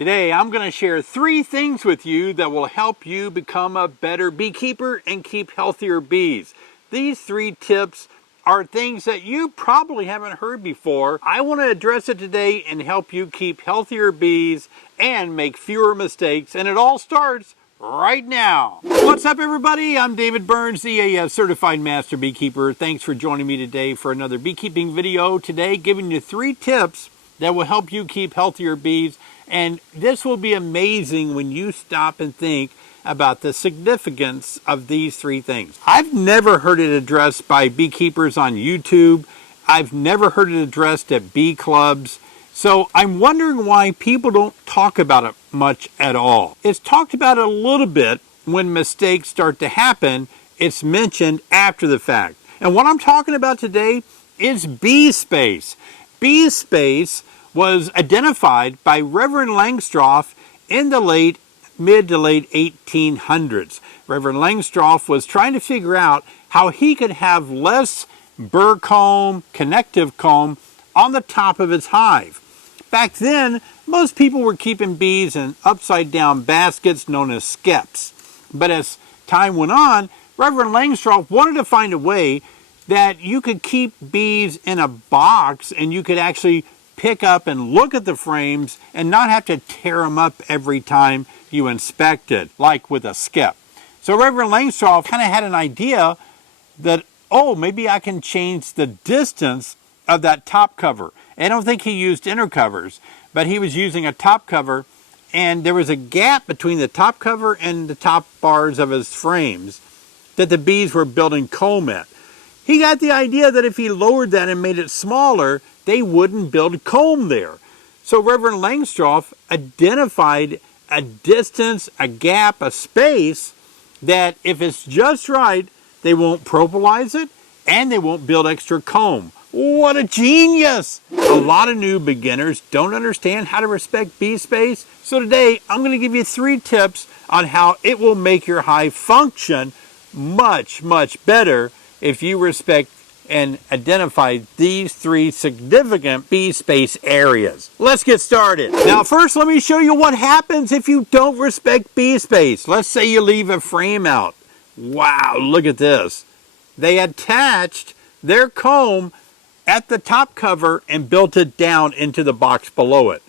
Today I'm going to share 3 things with you that will help you become a better beekeeper and keep healthier bees. These 3 tips are things that you probably haven't heard before. I want to address it today and help you keep healthier bees and make fewer mistakes, and it all starts right now. What's up, everybody? I'm David Burns, the EAF Certified Master Beekeeper. Thanks for joining me today for another beekeeping video. Today, giving you 3 tips that will help you keep healthier bees. And this will be amazing when you stop and think about the significance of these 3 things. I've never heard it addressed by beekeepers on YouTube. I've never heard it addressed at bee clubs. So I'm wondering why people don't talk about it much at all. It's talked about a little bit when mistakes start to happen. It's mentioned after the fact. And what I'm talking about today is Bspace. Bspace was identified by Reverend Langstroth in the mid to late 1800s. Reverend Langstroth was trying to figure out how he could have less burr comb, connective comb on the top of his hive. Back then, most people were keeping bees in upside down baskets known as skeps. But as time went on, Reverend Langstroth wanted to find a way that you could keep bees in a box and you could actually pick up and look at the frames and not have to tear them up every time you inspect it, like with a skep. So Reverend Langstroth kind of had an idea that, oh, maybe I can change the distance of that top cover. I don't think he used inner covers, but he was using a top cover, and there was a gap between the top cover and the top bars of his frames that the bees were building comb at. He got the idea that if he lowered that and made it smaller, they wouldn't build comb there. So Reverend Langstroth identified a distance, a gap, a space that if it's just right, they won't propolize it and they won't build extra comb. What a genius! A lot of new beginners don't understand how to respect Bspace. So today I'm going to give you 3 tips on how it will make your hive function much, much better if you respect and identify these 3 significant Bspace areas. Let's get started. Now first, let me show you what happens if you don't respect Bspace. Let's say you leave a frame out. Wow, look at this. They attached their comb at the top cover and built it down into the box below it.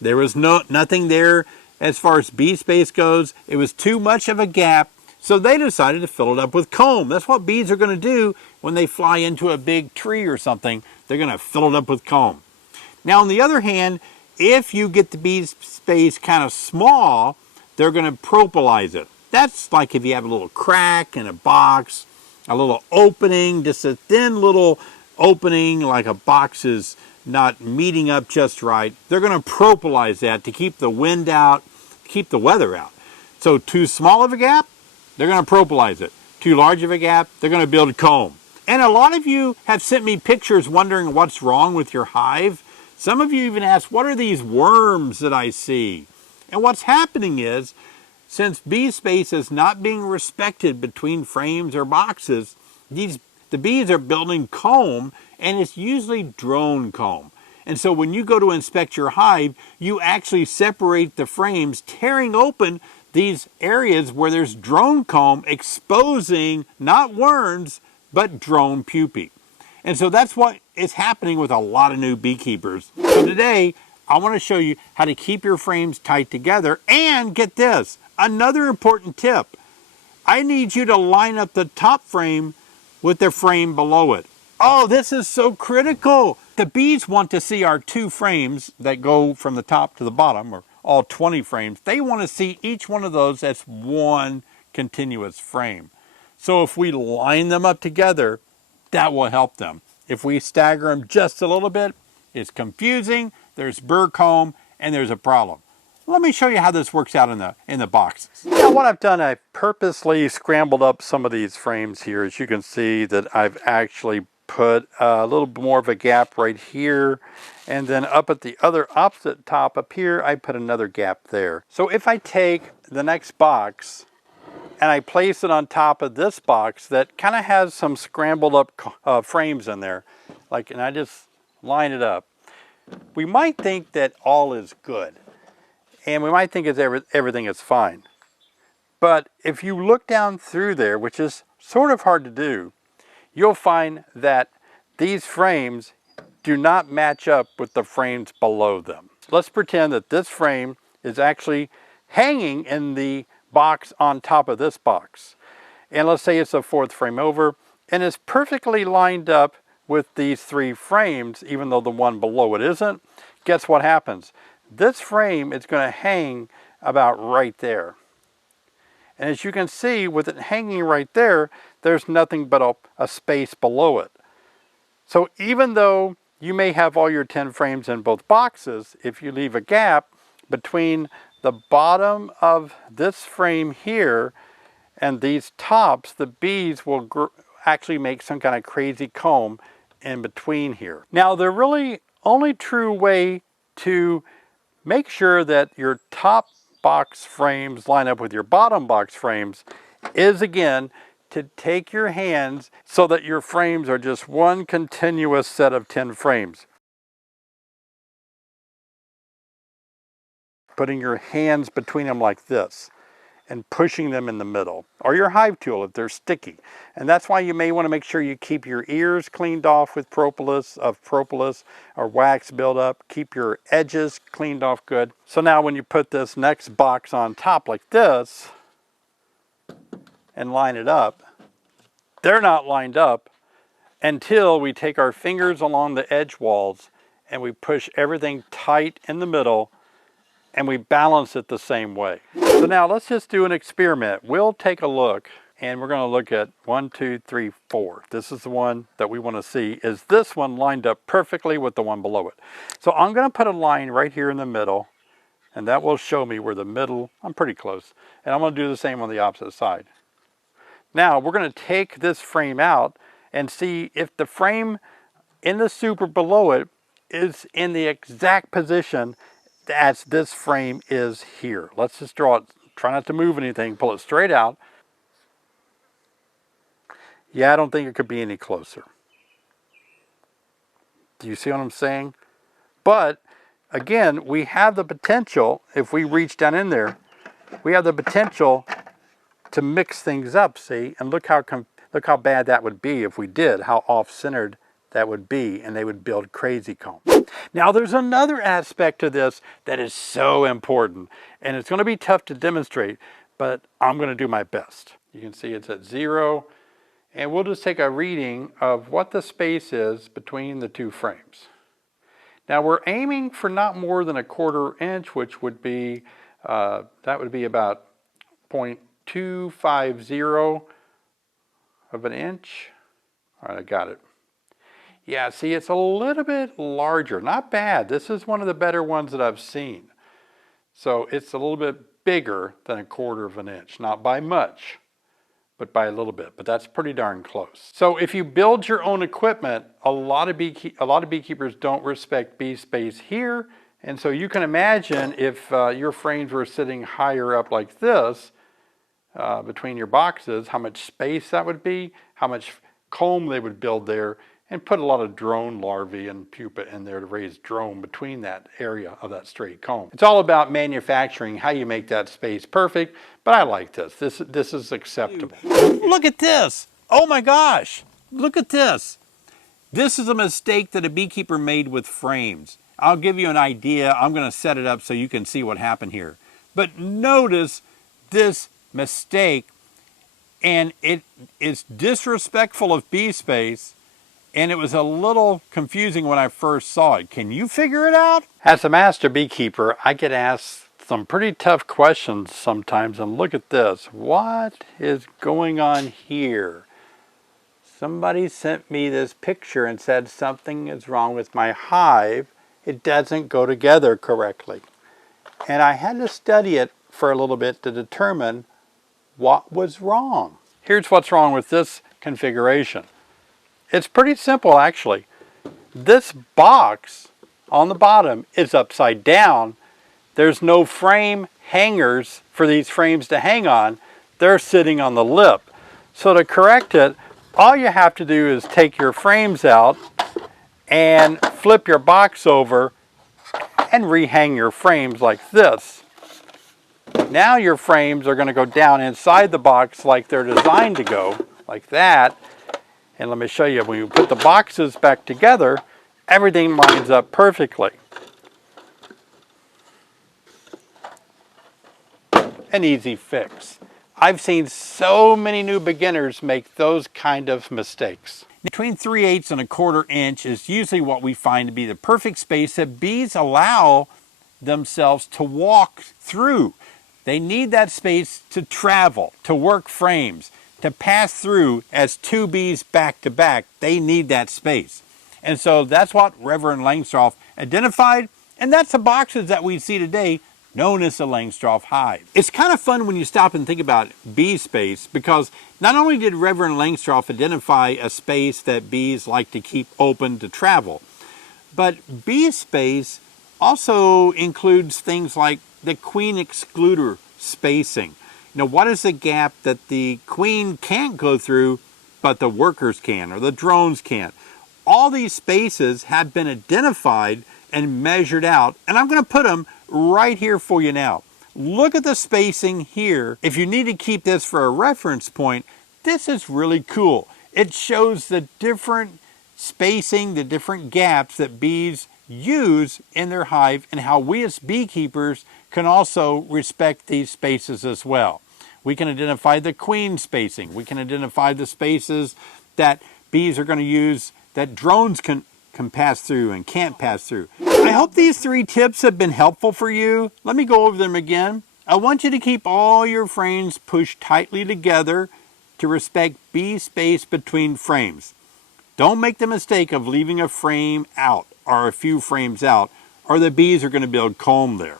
There was nothing there as far as Bspace goes. It was too much of a gap. So they decided to fill it up with comb. That's what bees are going to do when they fly into a big tree or something. They're going to fill it up with comb. Now, on the other hand, if you get the Bspace kind of small, they're going to propolize it. That's like if you have a little crack in a box, a little opening, just a thin little opening, like a box is not meeting up just right. They're going to propolize that to keep the wind out, keep the weather out. So too small of a gap, they're going to propolize it. Too large of a gap, they're going to build comb. And a lot of you have sent me pictures wondering what's wrong with your hive. Some of you even asked, what are these worms that I see? And what's happening is, since Bspace is not being respected between frames or boxes, the bees are building comb, and it's usually drone comb. And so when you go to inspect your hive, you actually separate the frames, tearing open these areas where there's drone comb exposing not worms, but drone pupae. And so that's what is happening with a lot of new beekeepers. So today, I want to show you how to keep your frames tight together. And get this, another important tip. I need you to line up the top frame with the frame below it. Oh, this is so critical. The bees want to see our 2 frames that go from the top to the bottom, or all 20 frames. They want to see each one of those as one continuous frame. So if we line them up together, that will help them. If we stagger them just a little bit, it's confusing, there's burr comb, and there's a problem. Let me show you how this works out in the boxes. Now what I've done, I've purposely scrambled up some of these frames here. As you can see that I've actually put a little more of a gap right here, and then up at the other opposite top up here, I put another gap there. So if I take the next box and I place it on top of this box that kind of has some scrambled up frames in there, and I just line it up, we might think that all is good. and we might think everything is fine. But if you look down through there, which is sort of hard to do, you'll find that these frames do not match up with the frames below them. Let's pretend that this frame is actually hanging in the box on top of this box. And let's say it's the fourth frame over, and it's perfectly lined up with these three frames, even though the one below it isn't. Guess what happens? This frame is going to hang about right there. And as you can see, with it hanging right there, there's nothing but a space below it. So even though you may have all your 10 frames in both boxes, if you leave a gap between the bottom of this frame here and these tops, the bees will actually make some kind of crazy comb in between here. Now, the really only true way to make sure that your top box frames line up with your bottom box frames is, again, to take your hands so that your frames are just one continuous set of 10 frames. Putting your hands between them like this and pushing them in the middle, or your hive tool if they're sticky. And that's why you may want to make sure you keep your ears cleaned off with propolis or wax buildup. Keep your edges cleaned off good. So now when you put this next box on top like this and line it up, they're not lined up until we take our fingers along the edge walls and we push everything tight in the middle and we balance it the same way. So now let's just do an experiment. We'll take a look, and we're going to look at 1, 2, 3, 4. This is the one that we want to see. Is this one lined up perfectly with the one below it? So I'm going to put a line right here in the middle, and that will show me where the middle, I'm pretty close. And I'm going to do the same on the opposite side. Now we're going to take this frame out and see if the frame in the super below it is in the exact position as this frame is here. Let's just draw it. Try not to move anything. Pull it straight out. Yeah, I don't think it could be any closer. Do you see what I'm saying? But again, we have the potential, if we reach down in there, we have the potential to mix things up, see? And look how bad that would be if we did, how off-centered that would be, and they would build crazy combs. Now there's another aspect to this that is so important, and it's going to be tough to demonstrate, but I'm going to do my best. You can see it's at 0, and we'll just take a reading of what the space is between the two frames. Now we're aiming for not more than 1/4 inch, which would be, that would be about 0.250 of an inch. All right, I got it. Yeah, see, it's a little bit larger. Not bad. This is one of the better ones that I've seen. So it's a little bit bigger than 1/4 of an inch. Not by much, but by a little bit. But that's pretty darn close. So if you build your own equipment, a lot of beekeepers don't respect Bspace here. And so you can imagine if your frames were sitting higher up like this, between your boxes, how much space that would be, how much comb they would build there, and put a lot of drone larvae and pupa in there to raise drone between that area of that straight comb. It's all about manufacturing, how you make that space perfect, but I like this. This is acceptable. Look at this. Oh my gosh. Look at this. This is a mistake that a beekeeper made with frames. I'll give you an idea. I'm going to set it up so you can see what happened here. But notice this mistake, and it is disrespectful of Bspace. And it was a little confusing when I first saw it. Can you figure it out? As a master beekeeper, I get asked some pretty tough questions sometimes. And look at this. What is going on here? Somebody sent me this picture and said something is wrong with my hive. It doesn't go together correctly. And I had to study it for a little bit to determine what was wrong. Here's what's wrong with this configuration. It's pretty simple, actually. This box on the bottom is upside down. There's no frame hangers for these frames to hang on. They're sitting on the lip. So to correct it, all you have to do is take your frames out and flip your box over and rehang your frames like this. Now your frames are going to go down inside the box like they're designed to go, like that. And let me show you, when you put the boxes back together, everything lines up perfectly. An easy fix. I've seen so many new beginners make those kind of mistakes. Between 3/8 and 1/4 inch is usually what we find to be the perfect space that bees allow themselves to walk through. They need that space to travel, to work frames, to pass through as two bees back to back. They need that space. And so that's what Reverend Langstroth identified, and that's the boxes that we see today, known as the Langstroth hive. It's kind of fun when you stop and think about Bspace, because not only did Reverend Langstroth identify a space that bees like to keep open to travel, but Bspace also includes things like the queen excluder spacing. What is the gap that the queen can't go through, but the workers can, or the drones can't? All these spaces have been identified and measured out, and I'm going to put them right here for you now. Look at the spacing here. If you need to keep this for a reference point, this is really cool. It shows the different spacing, the different gaps that bees use in their hive, and how we as beekeepers can also respect these spaces as well. We can identify the queen spacing. We can identify the spaces that bees are going to use that drones can pass through and can't pass through. I hope these 3 tips have been helpful for you. Let me go over them again. I want you to keep all your frames pushed tightly together to respect bee space between frames. Don't make the mistake of leaving a frame out or a few frames out, or the bees are going to build comb there.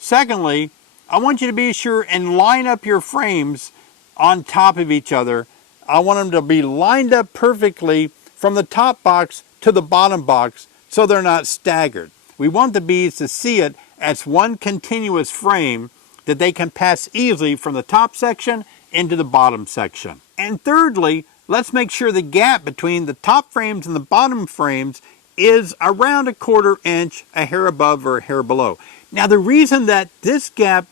Secondly, I want you to be sure and line up your frames on top of each other. I want them to be lined up perfectly from the top box to the bottom box so they're not staggered. We want the bees to see it as one continuous frame that they can pass easily from the top section into the bottom section. And thirdly, let's make sure the gap between the top frames and the bottom frames is around 1/4 inch, a hair above or a hair below. Now the reason that this gap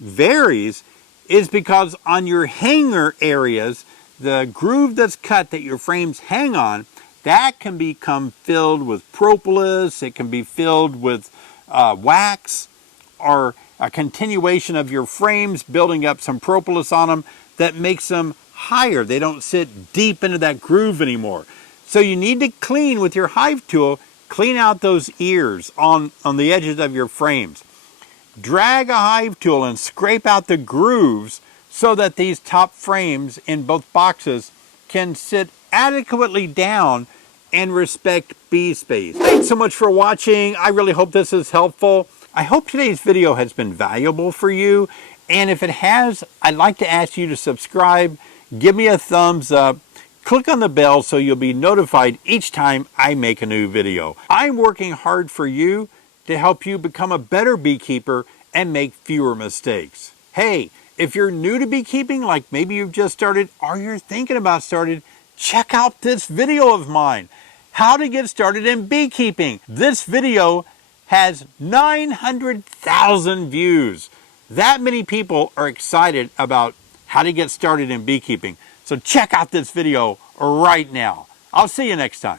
varies is because on your hanger areas, the groove that's cut that your frames hang on, that can become filled with propolis, it can be filled with wax, or a continuation of your frames building up some propolis on them that makes them higher. They don't sit deep into that groove anymore. So you need to clean with your hive tool, clean out those ears on the edges of your frames. Drag a hive tool and scrape out the grooves so that these top frames in both boxes can sit adequately down and respect bee space. Thanks so much for watching. I really hope this is helpful. I hope today's video has been valuable for you. And if it has, I'd like to ask you to subscribe, give me a thumbs up, click on the bell so you'll be notified each time I make a new video. I'm working hard for you to help you become a better beekeeper and make fewer mistakes. Hey, if you're new to beekeeping, like maybe you've just started or you're thinking about starting, check out this video of mine, How to Get Started in Beekeeping. This video has 900,000 views. That many people are excited about how to get started in beekeeping. So check out this video right now. I'll see you next time.